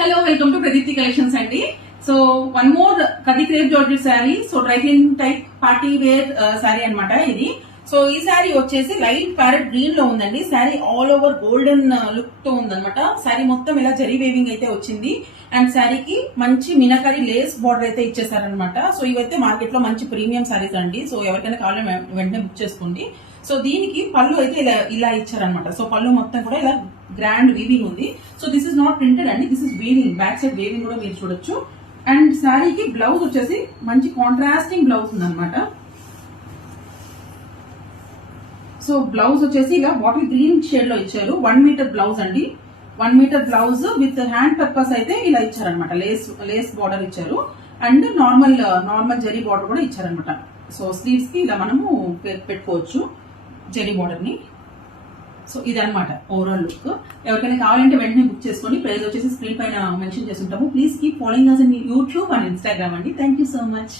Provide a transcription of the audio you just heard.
Hello welcome to Pradeepthi collections అండి. So one more కది crepe georgette sari. So dry clean type party wear sari అన్నమాట ఇది. So ఈ శారీ వచ్చేసి లైట్ ప్యారెట్ గ్రీన్ లో ఉందండి. Sari all over golden look తో ఉందన్నమాట. శారీ మొత్తం ఇలా జరీ వేవింగ్ అయితే వచ్చింది. అండ్ శారీకి మంచి మినకరీ లేస్ బార్డర్ అయితే ఇచ్చేసారనమాట. సో ఇవైతే మార్కెట్ లో మంచి ప్రీమియం శారీస్ అండి. సో ఎవరికైనా కావాలో వెంటనే బుక్ చేసుకోండి. సో దీనికి పళ్ళు అయితే ఇలా ఇచ్చారనమాట. సో పళ్ళు మొత్తం కూడా ఇలా గ్రాండ్ వీవింగ్ ఉంది. So this is not printed అండి, this is weaving, back side weaving కూడా మీరు చూడొచ్చు. అండ్ శారీకి బ్లౌజ్ వచ్చేసి మంచి కాంట్రాస్టింగ్ బ్లౌజ్ ఉందన్నమాట. సో బ్లౌజ్ వచ్చేసి ఇలా బాటిల్ గ్రీన్ షేడ్ లో ఇచ్చారు. 1 మీటర్ బ్లౌజ్ అండి. 1 metre blouse with hand purpose అయితే ఇలా ఇచ్చారనమాట. లేస్ బార్డర్ ఇచ్చారు అండ్ నార్మల్ జరీ బార్డర్ కూడా ఇచ్చారనమాట. సో స్లీవ్స్ కి ఇలా మనము పెట్టుకోవచ్చు జరీ బార్డర్ ని. సో ఇదన్నమాట ఓవరాల్ లుక్. ఎవరికైనా కావాలంటే వెంటనే బుక్ చేసుకొని ప్రైస్ వచ్చేసి స్క్రీన్ పైన మెన్షన్ చేస్తుంటాము. Please keep following us in YouTube and Instagram అండి. Thank you so much.